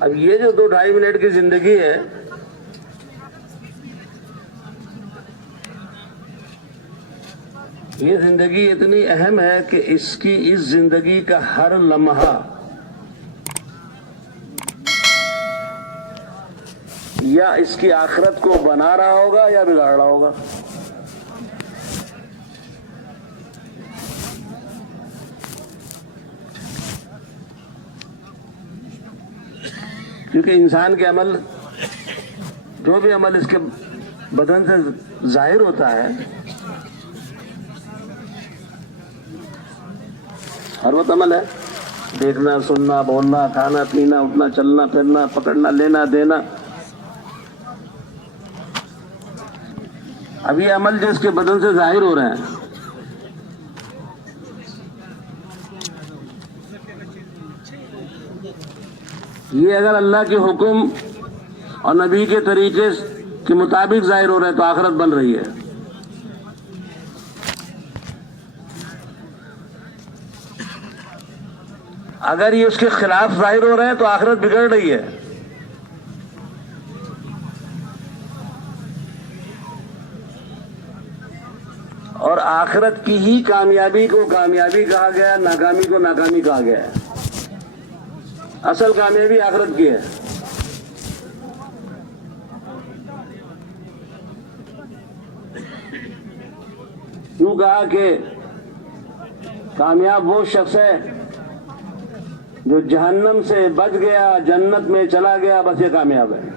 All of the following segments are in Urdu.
اب یہ جو 2-2.5 منٹ کی زندگی ہے، یہ زندگی اتنی اہم ہے کہ اس زندگی کا ہر لمحہ یا اس کی آخرت کو بنا رہا ہوگا یا بگاڑ رہا ہوگا۔ کیونکہ انسان کے عمل، جو بھی عمل اس کے بدن سے ظاہر ہوتا ہے، ہر وہ عمل ہے، دیکھنا، سننا، بولنا، کھانا، پینا، اٹھنا، چلنا، پھرنا، پکڑنا، لینا، دینا، اب یہ عمل جو اس کے بدن سے ظاہر ہو رہے ہیں، یہ اگر اللہ کے حکم اور نبی کے طریقے کے مطابق ظاہر ہو رہے ہیں تو آخرت بن رہی ہے۔ اگر یہ اس کے خلاف ظاہر ہو رہے ہیں تو آخرت بگڑ رہی ہے۔ اور آخرت کی ہی کامیابی کو کامیابی کہا گیا، ناکامی کو ناکامی کہا گیا ہے۔ اصل کامیابی آخرت کی ہے۔ یوں کہا کہ کامیاب وہ شخص ہے جو جہنم سے بچ گیا، جنت میں چلا گیا، بس یہ کامیاب ہے۔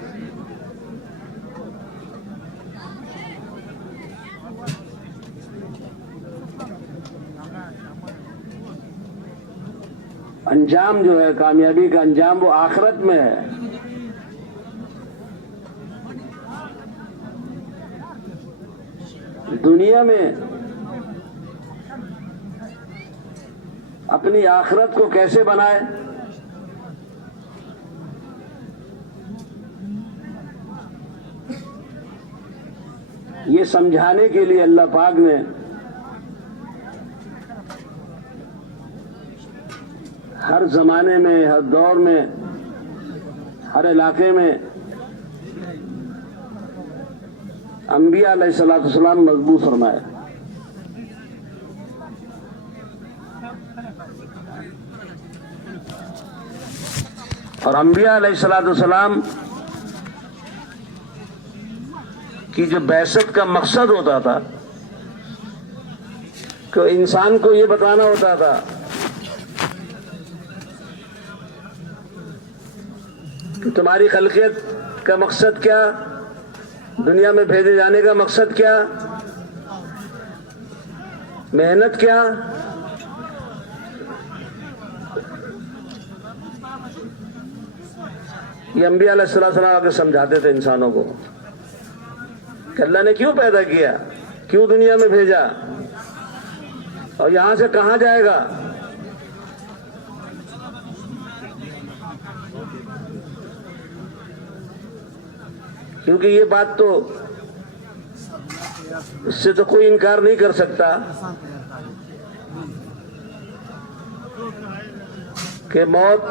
انجام جو ہے، کامیابی کا انجام وہ آخرت میں ہے۔ دنیا میں اپنی آخرت کو کیسے بنائے، یہ سمجھانے کے لیے اللہ پاک نے ہر زمانے میں، ہر دور میں، ہر علاقے میں انبیاء علیہ السلام مضبوط فرمائے۔ اور انبیاء علیہ السلام کی جو بعثت کا مقصد ہوتا تھا کہ انسان کو یہ بتانا ہوتا تھا کہ تمہاری خلقیت کا مقصد کیا، دنیا میں بھیجے جانے کا مقصد کیا، محنت کیا، یہ انبیاء علیہ السلام آ کے سمجھاتے تھے انسانوں کو کہ اللہ نے کیوں پیدا کیا، کیوں دنیا میں بھیجا، اور یہاں سے کہاں جائے گا۔ کیونکہ یہ بات تو اس سے تو کوئی انکار نہیں کر سکتا کہ موت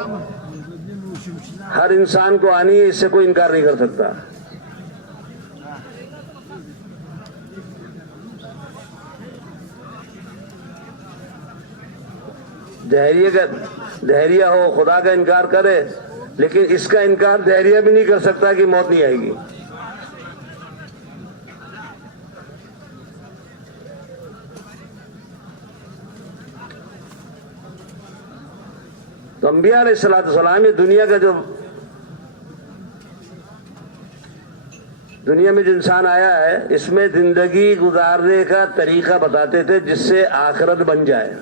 ہر انسان کو آنی ہے، اس سے کوئی انکار نہیں کر سکتا۔ دہریہ ہو، خدا کا انکار کرے، لیکن اس کا انکار دہریہ بھی نہیں کر سکتا کہ موت نہیں آئے گی۔ تو انبیاء علیہ السلام یہ دنیا میں جو انسان آیا ہے، اس میں زندگی گزارنے کا طریقہ بتاتے تھے جس سے آخرت بن جائے۔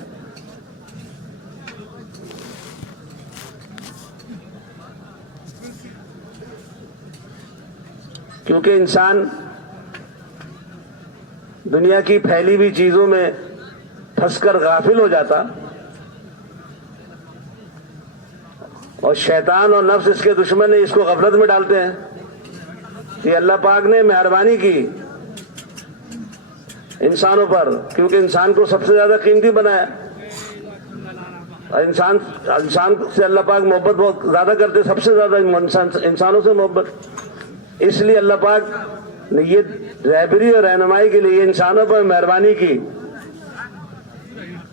کیونکہ انسان دنیا کی پھیلی ہوئی چیزوں میں پھنس کر غافل ہو جاتا، اور شیطان اور نفس اس کے دشمن اس کو غفلت میں ڈالتے ہیں۔ کہ اللہ پاک نے مہربانی کی انسانوں پر، کیونکہ انسان کو سب سے زیادہ قیمتی بنایا، اور انسان سے اللہ پاک محبت بہت زیادہ کرتے، سب سے زیادہ انسانوں سے محبت. اس لیے اللہ پاک نے یہ رہبری اور رہنمائی کے لیے انسانوں پر مہربانی کی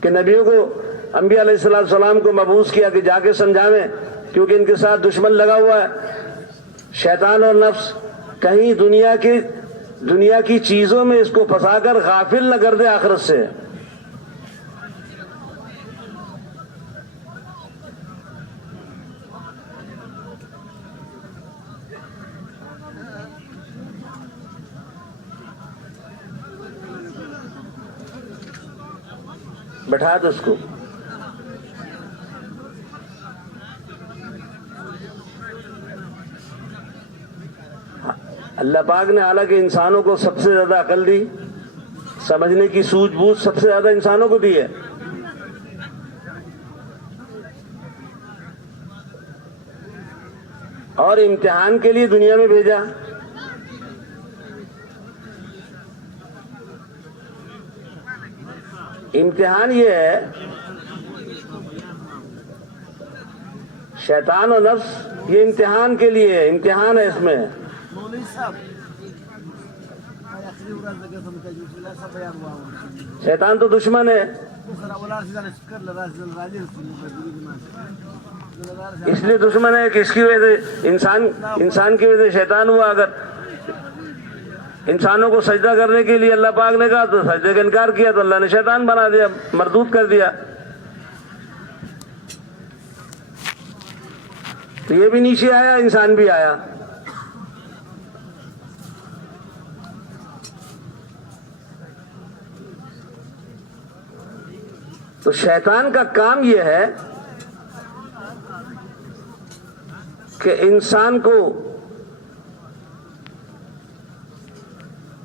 کہ نبیوں کو، انبیاء علیہ السلام کو مبعوث کیا کہ جا کے سمجھاویں، کیونکہ ان کے ساتھ دشمن لگا ہوا ہے، شیطان اور نفس. کہیں دنیا کی چیزوں میں اس کو پھنسا کر غافل نہ کر دے آخرت سے. بٹھا دو اس کو. اللہ پاک نے حالانکہ انسانوں کو سب سے زیادہ عقل دی، سمجھنے کی سوجھ بوجھ سب سے زیادہ انسانوں کو دی ہے، اور امتحان کے لیے دنیا میں بھیجا. امتحان یہ ہے، شیطان و نفس یہ امتحان کے لیے ہے، امتحان ہے اس میں. شیطان تو دشمن ہے، اس لیے دشمن ہے کہ اس کی وجہ سے انسان کی وجہ سے شیطان ہوا. اگر انسانوں کو سجدہ کرنے کے لیے اللہ پاک نے کہا تو سجدے کا انکار کیا تو اللہ نے شیطان بنا دیا، مردود کر دیا. تو یہ بھی نیچے آیا، انسان بھی آیا. تو شیطان کا کام یہ ہے کہ انسان کو،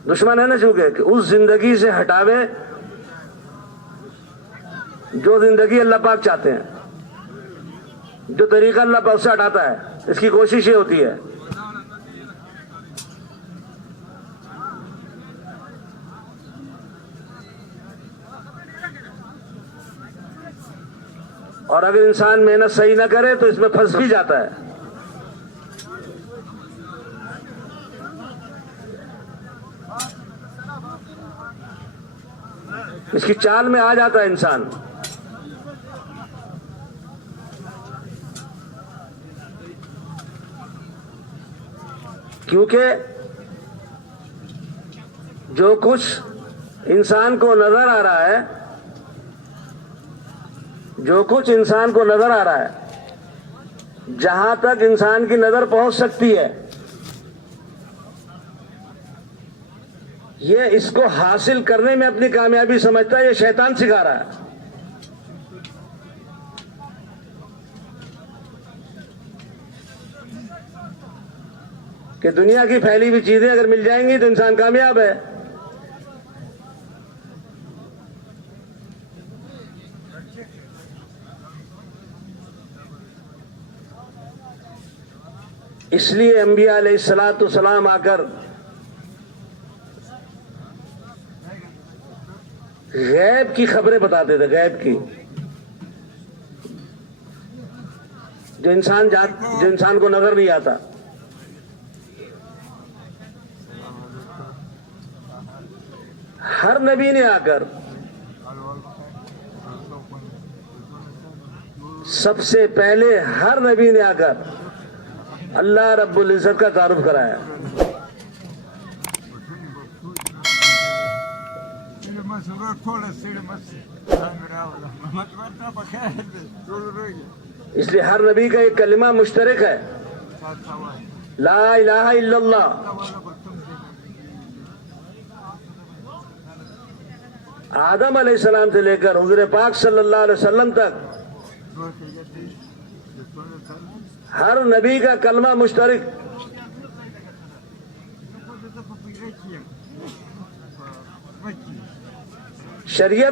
دشمن ہے نا چونکہ، کہ اس زندگی سے ہٹاوے جو زندگی اللہ پاک چاہتے ہیں، جو طریقہ اللہ پاک سے ہٹاتا ہے. اس کی کوشش یہ ہوتی ہے. اور اگر انسان محنت صحیح نہ کرے تو اس میں پھنس بھی جاتا ہے. اس کی چال میں آ جاتا ہے انسان. کیونکہ جو کچھ انسان کو نظر آ رہا ہے، جو کچھ انسان کو نظر آ رہا ہے، جہاں تک انسان کی نظر پہنچ سکتی ہے، یہ اس کو حاصل کرنے میں اپنی کامیابی سمجھتا ہے. یہ شیطان سکھا رہا ہے. کہ دنیا کی پھیلی ہوئی چیزیں اگر مل جائیں گی تو انسان کامیاب ہے. اس لیے انبیاء علیہ السلام آ کر غیب کی خبریں بتاتے تھے، غیب کی، جو انسان کو نظر نہیں آتا. ہر نبی نے آ کر سب سے پہلے، ہر نبی نے آ کر اللہ رب العزت کا تعارف کرایا. اس لیے ہر نبی کا ایک کلمہ مشترک ہے، لا الہ الا اللہ. آدم علیہ السلام سے لے کر حضور پاک صلی اللہ علیہ وسلم تک ہر نبی کا کلمہ مشترک. شریعت